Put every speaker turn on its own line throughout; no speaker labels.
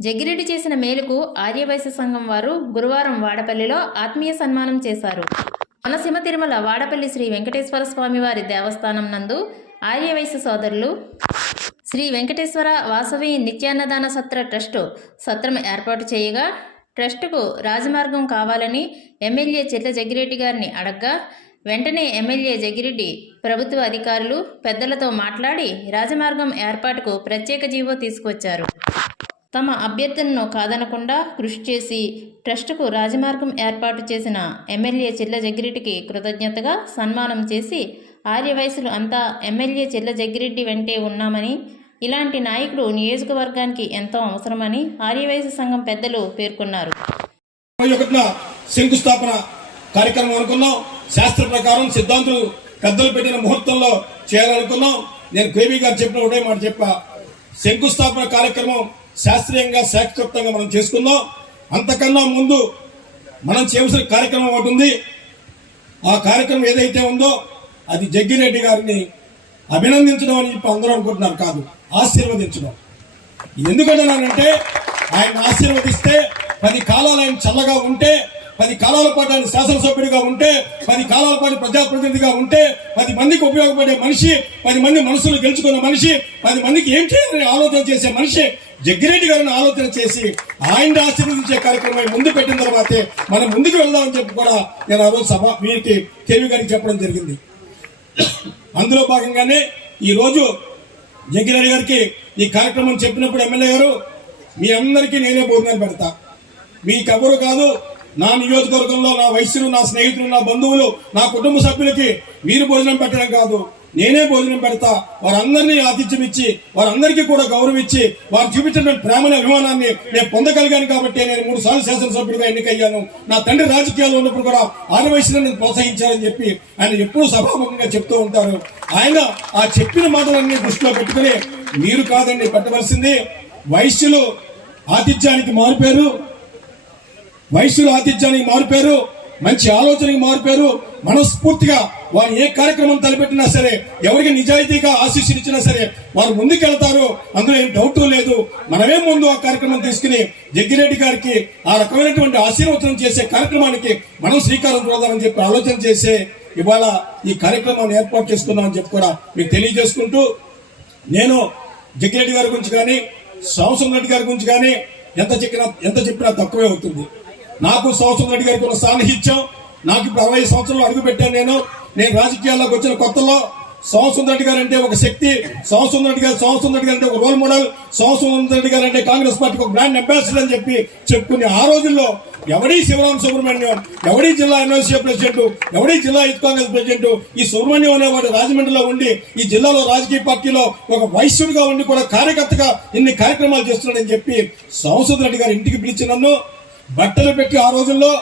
జగ్గిరెడ్డి చేసిన మేలుకు ఆర్యవైశ్య సంఘం వారు గురువారం వాడపల్లిలో ఆత్మీయ సన్మానం చేశారు. కోనసీమ తిరుమల వాడపల్లి శ్రీ వెంకటేశ్వర స్వామి వారి దేవస్థానం నందు ఆర్యవైశ్య సోదరులు శ్రీ వెంకటేశ్వర వాసవి నిత్యాన్నదాన సత్ర ట్రస్టు సత్రం ఏర్పాటు చేయగా ట్రస్టుకు రాజమార్గం కావాలని ఎమ్మెల్యే చిట్ల జగ్గిరెడ్డి గారిని అడగ్గా వెంటనే ఎమ్మెల్యే జగ్గిరెడ్డి ప్రభుత్వ అధికారులు పెద్దలతో మాట్లాడి రాజమార్గం ఏర్పాటుకు ప్రత్యేక జీవో తీసుకొచ్చారు తమ అభ్యర్థనను కాదనకుండా కృషి చేసి ట్రస్టుకు రాజమార్గం ఏర్పాటు చేసిన ఎమ్మెల్యే చిల్ల జగ్గిరెడ్డికి కృతజ్ఞతగా సన్మానం చేసి ఆర్యవయసులు అంతా ఎమ్మెల్యే చిల్ల జగ్గిరెడ్డి వెంటే ఉన్నామని ఇలాంటి నాయకుడు నియోజకవర్గానికి ఎంతో అవసరమని ఆర్యవైశ్య సంఘం పెద్దలు పేర్కొన్నారు.
శంకుస్థాపన కార్యక్రమం అనుకున్నాం. శాస్త్ర ప్రకారం సిద్ధాంతులు పెద్దలు పెట్టిన ముహూర్తంలో చేయాలనుకున్నాం. నేను కేవీ గారు చెప్పిన ఒకటే మాట చెప్పా. శంకుస్థాపన కార్యక్రమం శాస్త్రీయంగా శాస్త్రోక్తంగా మనం చేసుకుందాం. అంతకన్నా ముందు మనం చేయవలసిన కార్యక్రమం ఒకటి ఉంది. ఆ కార్యక్రమం ఏదైతే ఉందో అది జగ్గిరెడ్డి గారిని అభినందించడం అని చెప్పి అందరూ అనుకుంటున్నారు. కాదు ఆశీర్వదించడం. ఎందుకంటున్నానంటే ఆయన ఆశీర్వదిస్తే పది కాలాలు ఆయన చల్లగా ఉంటే పది కాలాల పాటు ఆయన శాసనసభ్యుడిగా ఉంటే పది కాలాల పాటు ప్రజాప్రతినిధిగా ఉంటే పది మందికి ఉపయోగపడే మనిషి పది మంది మనసులు గెలుచుకున్న మనిషి పది మందికి ఏం చేయాలని ఆలోచన చేసే మనిషి జగ్గిరెడ్డి గారిని ఆలోచన చేసి ఆయన ఆశీర్వదించే కార్యక్రమం ముందు పెట్టిన తర్వాతే మనం ముందుకు వెళ్దామని చెప్పి కూడా నేను ఆ రోజు సభ వీరికి కేవీ గారికి చెప్పడం జరిగింది. అందులో భాగంగానే ఈరోజు జగ్గిరెడ్డి గారికి ఈ కార్యక్రమం చెప్పినప్పుడు ఎమ్మెల్యే గారు మీ అందరికీ నేనే భోజనాలు పెడతా. మీకెవరు కాదు నా నియోజకవర్గంలో నా వైశ్యులు నా స్నేహితులు నా బంధువులు నా కుటుంబ సభ్యులకి మీరు భోజనం పెట్టడం కాదు. నేనే భోజనం పెడతా. వారందరినీ ఆతిథ్యం ఇచ్చి వారందరికీ కూడా గౌరవం ఇచ్చి వారు చూపించిన ప్రేమని అభిమానాన్ని నేను పొందగలిగాను కాబట్టి నేను మూడు సార్లు శాసనసభ్యుడిగా ఎన్నికయ్యాను. నా తండ్రి రాజకీయాల్లో ఉన్నప్పుడు కూడా ఆరు వయసులో నేను ప్రోత్సహించాలని చెప్పి ఆయన ఎప్పుడూ సభాముఖంగా చెప్తూ ఉంటారు. ఆయన ఆ చెప్పిన మాటలన్నీ దృష్టిలో పెట్టుకుని మీరు కాదండి పెట్టవలసింది. వైశ్యులు ఆతిథ్యానికి మారిపోయారు వైశ్యుల ఆతిథ్యానికి మారిపోయారు మంచి ఆలోచనకి మారిపోయారు మనస్ఫూర్తిగా వారు ఏ కార్యక్రమం తలపెట్టినా సరే ఎవరికి నిజాయితీగా ఆశీస్సులు ఇచ్చినా సరే వారు ముందుకెళ్తారు. అందులో ఏం డౌట్ లేదు. మనమే ముందు ఆ కార్యక్రమం తీసుకుని జగ్గిరెడ్డి గారికి ఆ రకమైనటువంటి ఆశీర్వచనం చేసే కార్యక్రమానికి మనం శ్రీకారం చూద్దామని చెప్పి ఆలోచన చేసే ఇవాళ ఈ కార్యక్రమాన్ని ఏర్పాటు చేసుకున్నామని చెప్పి కూడా మీకు తెలియజేసుకుంటూ నేను జగ్గిరెడ్డి గారి గురించి కానీ సంవత్సరం రెడ్డి గారి గురించి కానీ ఎంత చెప్పినా ఎంత చెప్పినా తక్కువే అవుతుంది. నాకు సంవత్సరం రెడ్డి గారికి ఉన్న సాన్నిహిత్యం నాకు ఇప్పుడు అరవై సంవత్సరాలు అడుగు పెట్టాను నేను. నేను రాజకీయాల్లోకి వచ్చిన కొత్తలో సంవత్సరం రెడ్డి గారు అంటే ఒక శక్తి సంవత్సరం రెడ్డి గారు సంవత్సరం రెడ్డి గారు అంటే ఒక రోల్ మోడల్ సంవత్సరం రెడ్డి గారు అంటే కాంగ్రెస్ పార్టీకి ఒక బ్రాండ్ అంబాసిడర్ అని చెప్పి చెప్పుకుని ఆ రోజుల్లో ఎవడీ శివరాం సుబ్రహ్మణ్యం ఎవడీ జిల్లా ఎన్ఎస్ఏ ప్రెసిడెంట్ ఎవడీ జిల్లా యూత్ కాంగ్రెస్ ప్రెసిడెంట్ ఈ సుబ్రహ్మణ్యం అనేవాడు రాజమండ్రిలో ఉండి ఈ జిల్లాలో రాజకీయ పార్టీలో ఒక వైశ్యుడిగా ఉండి కూడా కార్యకర్తగా ఇన్ని కార్యక్రమాలు చేస్తున్నాడని చెప్పి సంవత్సరం రెడ్డి గారు ఇంటికి పిలిచి నన్ను బట్టలు పెట్టి ఆ రోజుల్లో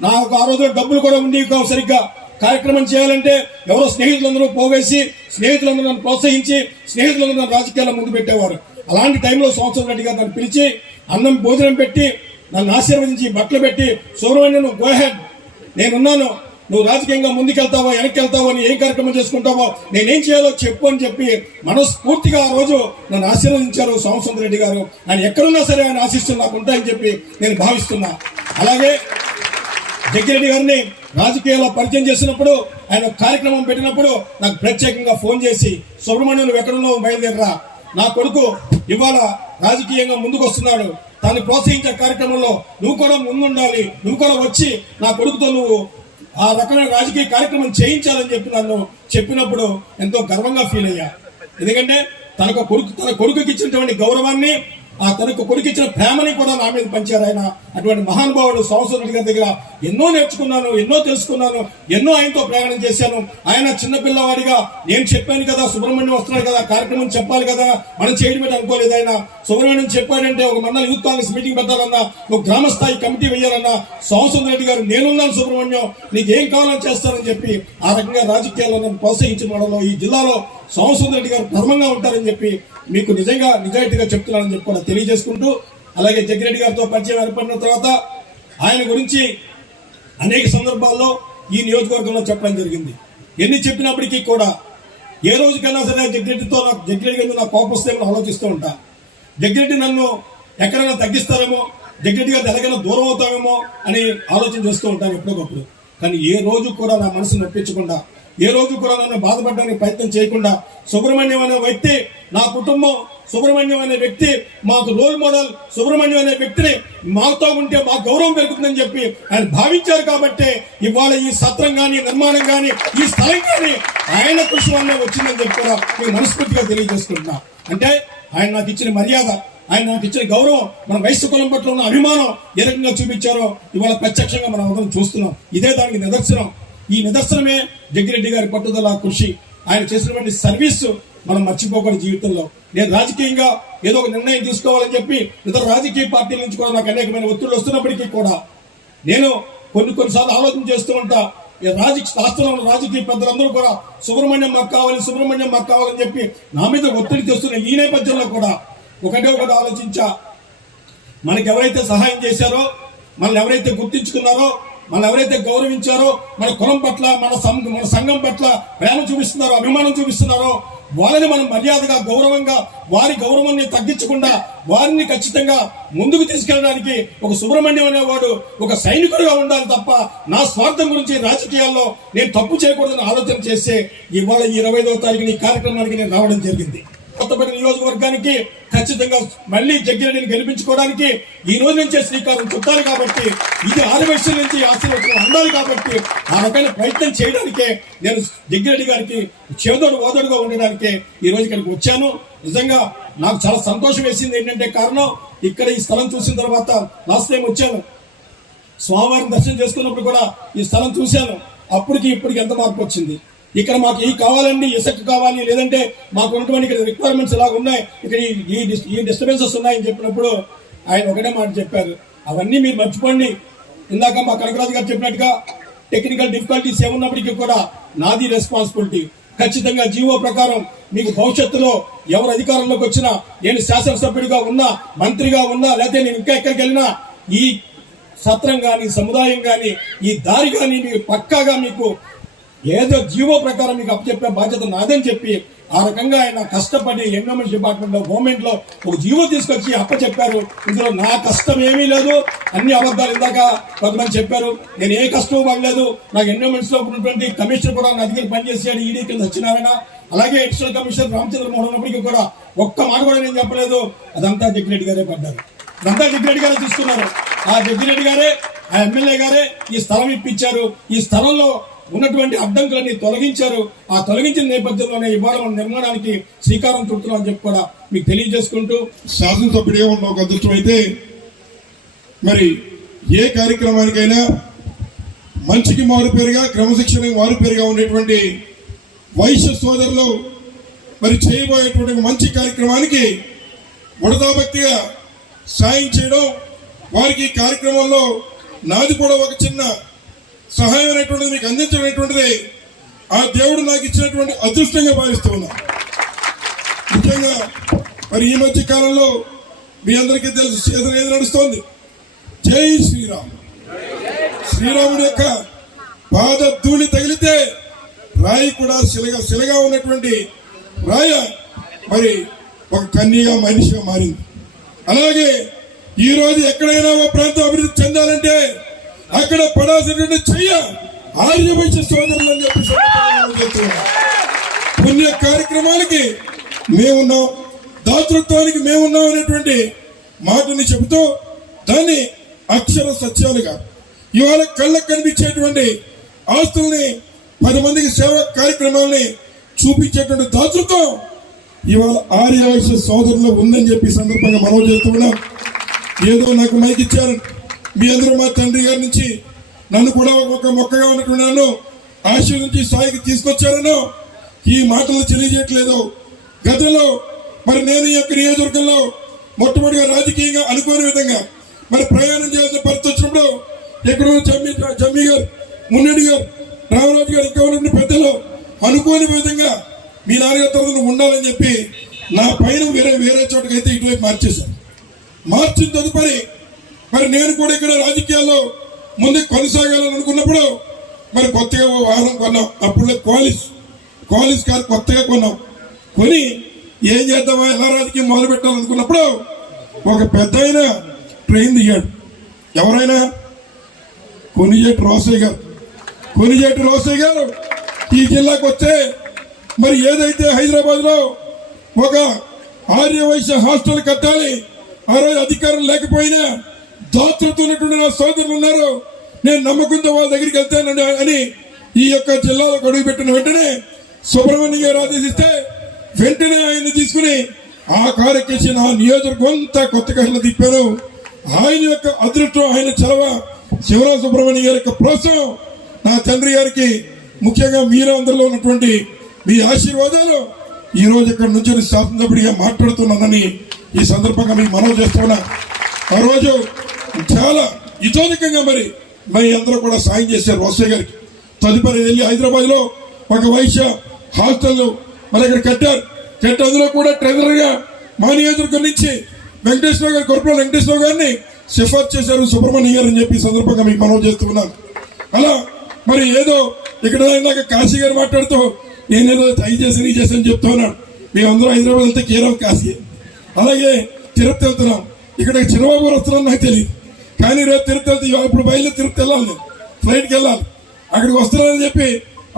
నాకు ఆ రోజుల్లో డబ్బులు కూడా ఉండేవి కావు సరిగ్గా. కార్యక్రమం చేయాలంటే ఎవరో స్నేహితులందరూ పోగేసి స్నేహితులందరూ నన్ను ప్రోత్సహించి స్నేహితులందరూ నన్ను రాజకీయాల్లో ముందు పెట్టేవారు. అలాంటి టైంలో సంవత్సరం రెడ్డి గారు నన్ను పిలిచి అన్నం భోజనం పెట్టి నన్ను ఆశీర్వదించి బట్టలు పెట్టి సుబ్రహ్మణ్యం గోహెడ్ నేనున్నాను. నువ్వు రాజకీయంగా ముందుకెళ్తావో వెనక్కి వెళ్తావో ఏం కార్యక్రమం చేసుకుంటావో నేనేం చేయాలో చెప్పు అని చెప్పి మనస్ఫూర్తిగా ఆ రోజు నన్ను ఆశీర్వదించారు సోమసుందర్ రెడ్డి గారు. ఆయన ఎక్కడున్నా సరే ఆయన ఆశిస్తున్నా నాకు ఉంటాయని చెప్పి నేను భావిస్తున్నా. అలాగే జగ్గిరెడ్డి గారిని రాజకీయాల్లో పరిచయం చేసినప్పుడు ఆయన కార్యక్రమం పెట్టినప్పుడు నాకు ప్రత్యేకంగా ఫోన్ చేసి సుబ్రహ్మణ్యం నువ్వు ఎక్కడున్నావు బయలుదేరరా. నా కొడుకు ఇవాళ రాజకీయంగా ముందుకు వస్తున్నాడు దాన్ని ప్రోత్సహించే కార్యక్రమంలో నువ్వు కూడా ముందుండాలి. నువ్వు కూడా వచ్చి నా కొడుకుతో నువ్వు ఆ రకమైన రాజకీయ కార్యక్రమం చేయించాలని చెప్పి నన్ను చెప్పినప్పుడు ఎంతో గర్వంగా ఫీల్ అయ్యా. ఎందుకంటే తనకు కొడుకు తన కొడుకుకి ఇచ్చినటువంటి గౌరవాన్ని ఆ తనకు కొడుకిచ్చిన ప్రేమని కూడా నా మీద పంచారు ఆయన. అటువంటి మహానుభావుడు సంవత్సరం రెడ్డి గారి దగ్గర ఎన్నో నేర్చుకున్నాను ఎన్నో తెలుసుకున్నాను ఎన్నో ఆయనతో ప్రయాణం చేశాను. ఆయన చిన్నపిల్లవాడిగా నేను చెప్పాను కదా సుబ్రహ్మణ్యం వస్తున్నాడు కదా కార్యక్రమం చెప్పాలి కదా మనం చేయడం అనుకోలేదు ఆయన. సుబ్రహ్మణ్యం చెప్పాడంటే ఒక మండల యూత్ కాంగ్రెస్ మీటింగ్ పెట్టాలన్నా ఒక గ్రామ స్థాయి కమిటీ వేయాలన్నా సంవత్సరం రెడ్డి గారు నేనున్నాను సుబ్రహ్మణ్యం నీకు ఏం కావాలని చేస్తానని చెప్పి ఆ రకంగా రాజకీయాలను ప్రోత్సహించడంలో ఈ జిల్లాలో సంవత్సరం రెడ్డి గారు ధర్మంగా ఉంటారని చెప్పి మీకు నిజంగా నిజాయితీగా చెప్తున్నానని చెప్పి కూడా తెలియజేసుకుంటూ అలాగే జగ్గిరెడ్డి గారితో పరిచయం ఏర్పడిన తర్వాత ఆయన గురించి అనేక సందర్భాల్లో ఈ నియోజకవర్గంలో చెప్పడం జరిగింది. ఎన్ని చెప్పినప్పటికీ కూడా ఏ రోజుకైనా సరే జగ్గిరెడ్డితో నాకు జగ్గిరెడ్డి గారితో నా కోపం వస్తే ఆలోచిస్తూ ఉంటా. జగ్గిరెడ్డి నన్ను ఎక్కడైనా తగ్గిస్తారేమో జగ్గిరెడ్డి గారు ఎలాగైనా దూరం అవుతామేమో అని ఆలోచన చేస్తూ ఉంటాను ఎప్పటికప్పుడు. కానీ ఏ రోజు కూడా నా మనసు నొప్పించకుండా ఏ రోజు కూడా నన్ను బాధపడడానికి ప్రయత్నం చేయకుండా సుబ్రహ్మణ్యం అనే వ్యక్తి నా కుటుంబం సుబ్రహ్మణ్యం అనే వ్యక్తి మాకు రోల్ మోడల్ సుబ్రహ్మణ్యం అనే వ్యక్తిని మాతో ఉంటే మా గౌరవం పెరుగుతుందని చెప్పి ఆయన భావించారు కాబట్టి ఇవాళ ఈ సత్రం కానీ నిర్మాణం కానీ ఈ స్థలం కానీ ఆయన కృషి వల్లే వచ్చిందని చెప్పి కూడా నేను మనస్ఫూర్తిగా తెలియజేసుకుంటున్నా. అంటే ఆయన నాకు ఇచ్చిన మర్యాద ఆయన నాకు ఇచ్చిన గౌరవం మన వయస్సు కులం పట్ల ఉన్న అభిమానం ఏ రకంగా చూపించారో ఇవాళ ప్రత్యక్షంగా మనం అందరం చూస్తున్నాం. ఇదే దానికి నిదర్శనం. ఈ నిదర్శనమే జగ్గిరెడ్డి గారి పట్టుదల కృషి. ఆయన చేసినటువంటి సర్వీస్ మనం మర్చిపోకూడదు జీవితంలో. నేను రాజకీయంగా ఏదో ఒక నిర్ణయం తీసుకోవాలని చెప్పి ఇతర రాజకీయ పార్టీల నుంచి కూడా నాకు అనేకమైన ఒత్తిళ్ళు వస్తున్నప్పటికీ కూడా నేను కొన్ని కొన్నిసార్లు ఆలోచన చేస్తూ ఉంటా రాజకీయ రాష్ట్రంలో ఉన్న రాజకీయ పెద్దలందరూ కూడా సుబ్రహ్మణ్యం మాకు కావాలి సుబ్రహ్మణ్యం మాకు కావాలని చెప్పి నా మీద ఒత్తిడి చేస్తున్న ఈ నేపథ్యంలో కూడా ఒకటే ఒకటి ఆలోచించా. మనకి ఎవరైతే సహాయం చేశారో మనల్ని ఎవరైతే గుర్తించుకున్నారో మనల్ని ఎవరైతే గౌరవించారో మన కులం పట్ల మన సం- మన సంఘం పట్ల ప్రేమ చూపిస్తున్నారో అభిమానం చూపిస్తున్నారో వాళ్ళని మనం మర్యాదగా గౌరవంగా వారి గౌరవాన్ని తగ్గించకుండా వారిని ఖచ్చితంగా ముందుకు తీసుకెళ్ళడానికి ఒక సుబ్రహ్మణ్యం అనేవాడు ఒక సైనికుడిగా ఉండాలి తప్ప నా స్వార్థం గురించి రాజకీయాల్లో నేను తప్పు చేయకూడదని ఆలోచన చేస్తే ఇవాళ ఈ ఇరవైదవ తారీఖున ఈ కార్యక్రమానికి నేను రావడం జరిగింది. కొత్తపల్లి నియోజకవర్గానికి ఖచ్చితంగా మళ్ళీ జగ్గిరెడ్డిని గెలిపించుకోవడానికి ఈ రోజు నుంచే శ్రీకారం చుట్టాలి కాబట్టి ఇది ఆదివేశం నుంచి ఆశీర్వచనం అందాలి కాబట్టి ఆ రకమైన ప్రయత్నం చేయడానికే నేను జగ్గిరెడ్డి గారికి చేదోడు ఓదోడుగా ఉండడానికే ఈ రోజు ఇక్కడికి వచ్చాను. నిజంగా నాకు చాలా సంతోషం వేసింది ఏంటంటే కారణం ఇక్కడ ఈ స్థలం చూసిన తర్వాత లాస్ట్ టైం వచ్చాను. స్వామివారిని దర్శనం చేసుకున్నప్పుడు కూడా ఈ స్థలం చూశాను. అప్పటికి ఇప్పటికి ఎంత మార్పు వచ్చింది? ఇక్కడ మాకు ఈ కావాలండి ఇసుక కావాలి లేదంటే మాకు ఉన్నటువంటి ఇక్కడ రిక్వైర్మెంట్స్ ఇలా ఉన్నాయి. ఇక్కడ ఈ- ఈ డిస్- ఈ డిస్టర్బెన్సెస్ ఉన్నాయని చెప్పినప్పుడు ఆయన ఒకటే మాట చెప్పారు. అవన్నీ మీరు మర్చిపోండి. ఇందాక మా కనకరాజు గారు చెప్పినట్టుగా టెక్నికల్ డిఫికల్టీస్ ఏమున్నప్పటికీ కూడా నాది రెస్పాన్సిబిలిటీ ఖచ్చితంగా జీవో ప్రకారం మీకు భవిష్యత్తులో ఎవరు అధికారంలోకి వచ్చినా నేను శాసనసభ్యుడిగా ఉన్నా మంత్రిగా ఉన్నా లేకపోతే నేను ఇంకా ఎక్కడికి వెళ్ళినా ఈ సత్రం కానీ సముదాయం కానీ ఈ దారి కానీ పక్కాగా మీకు ఏదో జీవో ప్రకారం మీకు అప్పచెప్పే బాధ్యత నాదని చెప్పి ఆ రకంగా ఆయన కష్టపడి ఎండోమెంట్స్ డిపార్ట్మెంట్లో గవర్నమెంట్లో ఒక జీవో తీసుకొచ్చి అప్పచెప్పారు. ఇందులో నా కష్టం ఏమీ లేదు. అన్ని అబద్ధాలు ఇందాక కొంతమంది చెప్పారు. నేను ఏ కష్టం పడలేదు. నాకు ఎండోమెంట్స్లో ఉన్నటువంటి కమిషనర్ కూడా నా దగ్గర పనిచేసాడు ఈడీ కింద సత్యనారాయణ. అలాగే అడిషనల్ కమిషనర్ రామచంద్ర మోహన్ ఉన్నప్పటికీ కూడా ఒక్క మాట కూడా నేను చెప్పలేదు. అదంతా జగ్గిరెడ్డి గారే పడ్డారు. ఇదంతా జగ్గిరెడ్డి గారే చూస్తున్నారు ఆ జగ్గిరెడ్డి గారే ఆ ఎమ్మెల్యే గారే ఈ స్థలం ఇప్పించారు. ఈ స్థలంలో ఉన్నటువంటి అడ్డంకులన్నీ తొలగించారు. ఆ తొలగించిన నేపథ్యంలోనే ఇవాళ మన నిర్మాణానికి శ్రీకారం చుడుతున్నాం అని చెప్పి కూడా మీకు తెలియజేసుకుంటూ
శాసనసభ్యుడిగా ఉన్న ఒక అదృష్టం అయితే మరి ఏ కార్యక్రమానికైనా మంచికి మారు పేరుగా క్రమశిక్షణ మారు పేరుగా ఉండేటువంటి వైశ్య సోదరులు మరి చేయబోయేటువంటి మంచి కార్యక్రమానికి వడదాభక్తిగా సాయం చేయడం వారికి కార్యక్రమంలో నాది కూడా ఒక చిన్న సహాయం అనేటువంటిది మీకు అందించడం ఆ దేవుడు నాకు ఇచ్చినటువంటి అదృష్టంగా భావిస్తూ ముఖ్యంగా మరి ఈ మధ్య కాలంలో మీ అందరికీ తెలుసు సీజన్ ఏది నడుస్తోంది? జై శ్రీరామ్. శ్రీరాముడి యొక్క పాద ధూళి తగిలితే రాయి కూడా శిలగా శిలగా ఉన్నటువంటి రాయ మరి ఒక కన్యగా మనిషిగా మారింది. అలాగే ఈరోజు ఎక్కడైనా ఒక ప్రాంతం అభివృద్ధి చెందాలంటే అక్కడ పడాల్సినటువంటి చెయ్య ఆర్యవైశ్య సోదరులు అని చెప్పి పుణ్య కార్యక్రమాలకి మేమున్నాం. దాతృత్వానికి మేమున్నాం అనేటువంటి మాటని చెబుతూ దాన్ని అక్షర సత్యాలుగా ఇవాళ కళ్ళకు కనిపించేటువంటి ఆస్తుల్ని పది మందికి సేవ కార్యక్రమాల్ని చూపించేటువంటి దాతృత్వం ఇవాళ ఆర్యవైశ్య సోదరులు ఉందని చెప్పి సందర్భంగా మనవి చేస్తున్నాం ఏదో నాకు మైకిచ్చారు మీ అందరూ మా తండ్రి గారి నుంచి నన్ను కూడా ఒక మొక్కగా అనుకున్నాను నన్ను ఆశీర్వించి స్థాయికి తీసుకొచ్చారనో ఈ మాటలు తెలియజేయట్లేదు. గతంలో మరి నేను ఈ యొక్క నియోజకవర్గంలో మొట్టమొదటిగా రాజకీయంగా అనుకోని విధంగా మరి ప్రయాణం చేయాల్సిన పరిస్థితి వచ్చినప్పుడు ఎక్కడో జమ్మి జమ్మి గారు మున్నడి గారు రామరాజు గారు ఇంకా ఉన్నటువంటి పెద్దలు అనుకోని విధంగా మీ నాన్నగారి ఉండాలని చెప్పి నా పైన వేరే వేరే చోటకైతే ఇటువైపు మార్చేశారు. మార్చిన తదుపరి మరి నేను కూడా ఇక్కడ రాజకీయాల్లో ముందుకు కొనసాగాలని అనుకున్నప్పుడు మరి కొత్తగా ఓ వాహనం కొన్నాం. అప్పుడు కాలేజ్ కాలేజ్ కార్ కొత్తగా కొన్నాం. కొని ఏం చేద్దామా ఎలా రాజకీయం మొదలు పెట్టాలనుకున్నప్పుడు ఒక పెద్ద ట్రైన్ దిగాడు. ఎవరైనా? కొనిజేటి రోసయ్య గారు. కొనిజేటి రోసయ్య గారు ఈ జిల్లాకు వస్తే మరి ఏదైతే హైదరాబాద్లో ఒక ఆర్యవైశ్య హాస్టల్ కట్టాలి ఆ రోజు అధికారం లేకపోయినా దాతృతున్నటువంటి నా సోదరులు ఉన్నారు. నేను నమ్మకంతో వాళ్ళ దగ్గరికి వెళ్తానని అని ఈ యొక్క జిల్లాలో అడుగు పెట్టిన వెంటనే సుబ్రహ్మణ్య గారు ఆదేశిస్తే వెంటనే ఆయన తీసుకుని ఆ కార్యక్రమ నా నియోజకవర్గం అంతా కొత్త కథలు తిప్పారు. ఆయన యొక్క అదృష్టం ఆయన చలవ శివరాజ సుబ్రహ్మణ్య గారి యొక్క ప్రోత్సాహం నా తండ్రి గారికి ముఖ్యంగా మీరు అందరిలో ఉన్నటువంటి మీ ఆశీర్వాదాలు ఈ రోజు ఇక్కడ నుంచి శాసనసభ్యుడిగా మాట్లాడుతున్నానని ఈ సందర్భంగా మీకు మనవి చేస్తున్నా ఆ రోజు చాలా ఇతోధికంగా మరి మీ అందరూ కూడా సాయం చేశారు రోసయ్య గారికి. తదుపరి వెళ్ళి హైదరాబాద్లో ఒక వైశ్య హాస్టల్ మరి ఇక్కడ కట్టారు. కట్టి అందులో కూడా ట్రెజరర్గా మా నియోజకవర్గం నుంచి వెంకటేశ్వర గారి కొరపల వెంకటేశ్వర గారిని సిఫార్సు చేశారు సుబ్రహ్మణ్య గారు అని చెప్పి సందర్భంగా మీకు మనవి చేస్తున్నాను అలా మరి ఏదో ఇక్కడ ఇందాక కాశీ గారు మాట్లాడుతూ నేనేదో ట్రై చేసి నీ చేసి అని చెప్తా మేమందరం హైదరాబాద్ వెళ్తే కేరళ కాశీ. అలాగే తిరుపతి వెళ్తున్నాం. ఇక్కడ చిన్నబాబు వస్తున్నాం నాకు తెలియదు. కానీ రేపు తిరుపతి వెళ్తే ఇప్పుడు బయలు తిరుపతి వెళ్ళాలి. నేను ఫ్లైట్కి వెళ్ళాలి. అక్కడికి వస్తున్నానని చెప్పి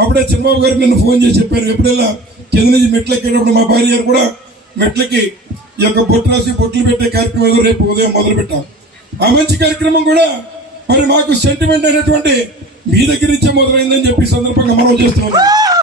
అప్పుడే చిన్నబాబు గారు నిన్ను ఫోన్ చేసి చెప్పారు. ఎప్పుడైనా కింద నుంచి మెట్లెక్కేటప్పుడు మా భార్య గారు కూడా మెట్లకి ఈ యొక్క బొట్టు రాసి బొట్లు పెట్టే కార్యక్రమం రేపు ఉదయం మొదలు పెట్టాం. ఆ మంచి కార్యక్రమం కూడా మరి మాకు సెంటిమెంట్ అయినటువంటి మీ దగ్గర నుంచే మొదలైందని చెప్పి సందర్భంగా మనం చేస్తున్నాం.